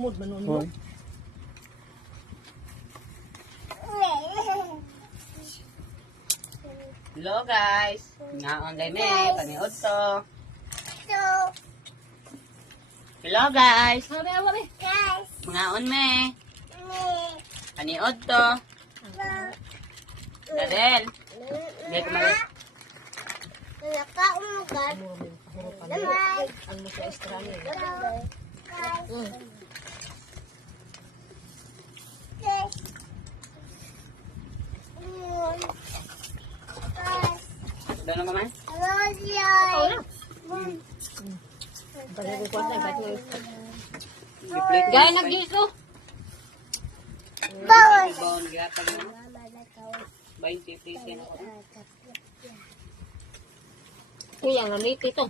Mood manunod. Hello guys. Ngaon kay me, paniod to. Hello guys. Ngaon me. Paniod to. Darel. Hindi ko malit. Ang mo sa extra niya. Doon naman. Gaya nag-iso. Bawon gatag mo. 20 pesos yan ako. Kuya, nalito ito.